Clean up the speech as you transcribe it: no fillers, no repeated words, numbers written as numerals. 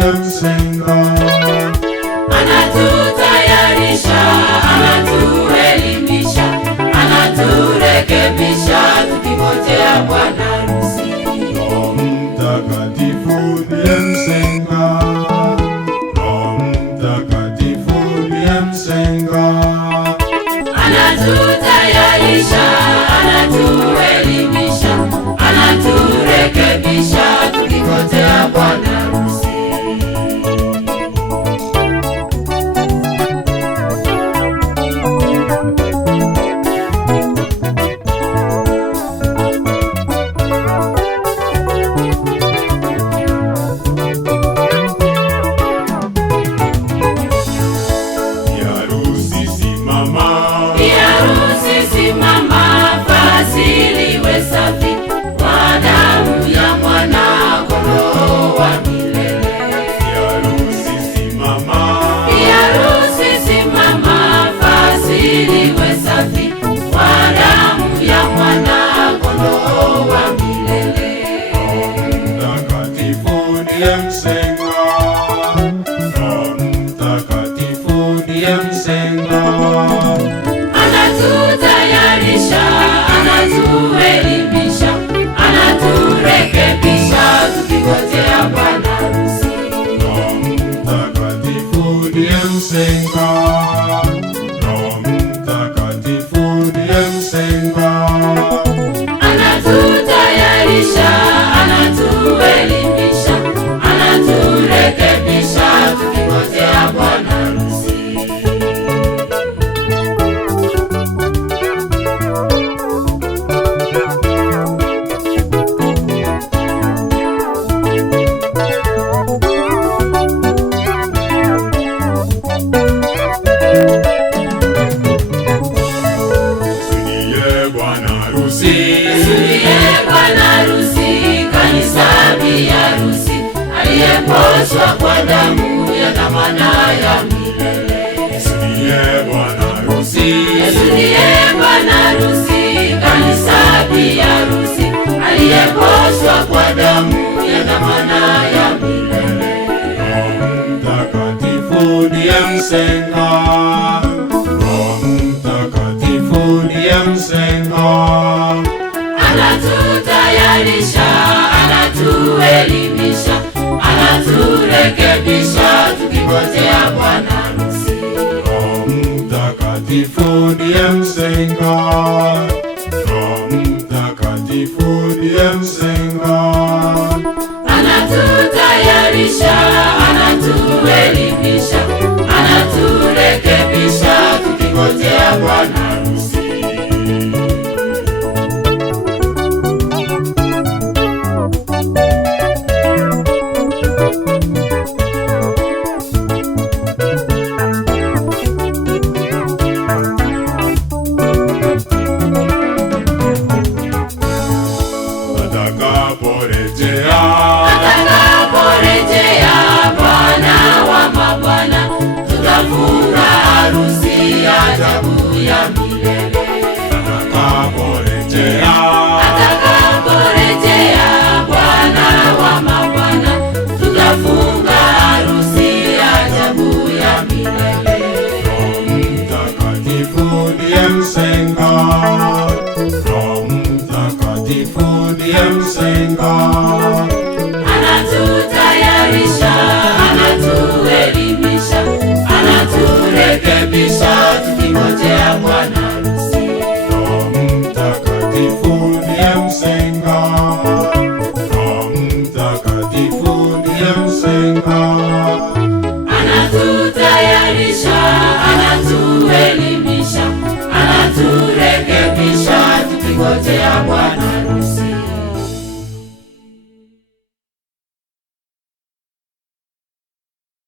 ndiye msenga. Anatutayarisha, anatuelimisha, anaturekebisha tukingojea bwana harusi. Roho Mtakatifu ndiye msenga. Roho Mtakatifu ndiye msenga. Anatutayarisha, anatuelimisha, anaturekebisha tukingojea bwana harusi. Anatutayarisha, anatuelimisha, anaturekebisha tukingojea bwana harusi. Roho Mtakatifu ndiye msenga. Roho Mtakatifu ndiye msenga. Anatutayarisha, anatuelimisha, anaturekebisha tukingojea bwana harusi. Aliyeposhwa kwa damu ya dhamana ya milele. Yesu ndiye bwana harusi. Yesu ndiye bwana harusi, kanisa bi harusi. Aliyeposhwa kwa damu ya dhamana ya milele. Roho Mtakatifu ndiye msenga. Roho Mtakatifu ndiye msenga. Anatutayarisha, anatuelimisha, anaturekebisha tukingojea bwana harusi. Roho Mtakatifu ndiye msenga. Roho Mtakatifu ndiye msenga. Anatutayarisha, anatuelimisha, anaturekebisha tukingojea bwana harusi. Atakaporejea Bwana wa mabwana, tutafunga harusi ya ajabu ya milele. Atakaporejea Bwana wa mabwana, tutafunga harusi ya ajabu ya milele. Roho Mtakatifu ndiye msenga. Roho Mtakatifu ndiye msenga. Anatutayarisha, anatuelimisha, anaturekebisha tukingojea bwana harusi. Roho Mtakatifu ndiye msenga. Roho Mtakatifu ndiye msenga. Anatutayarisha, anatuelimisha, anaturekebisha tukingojea bwana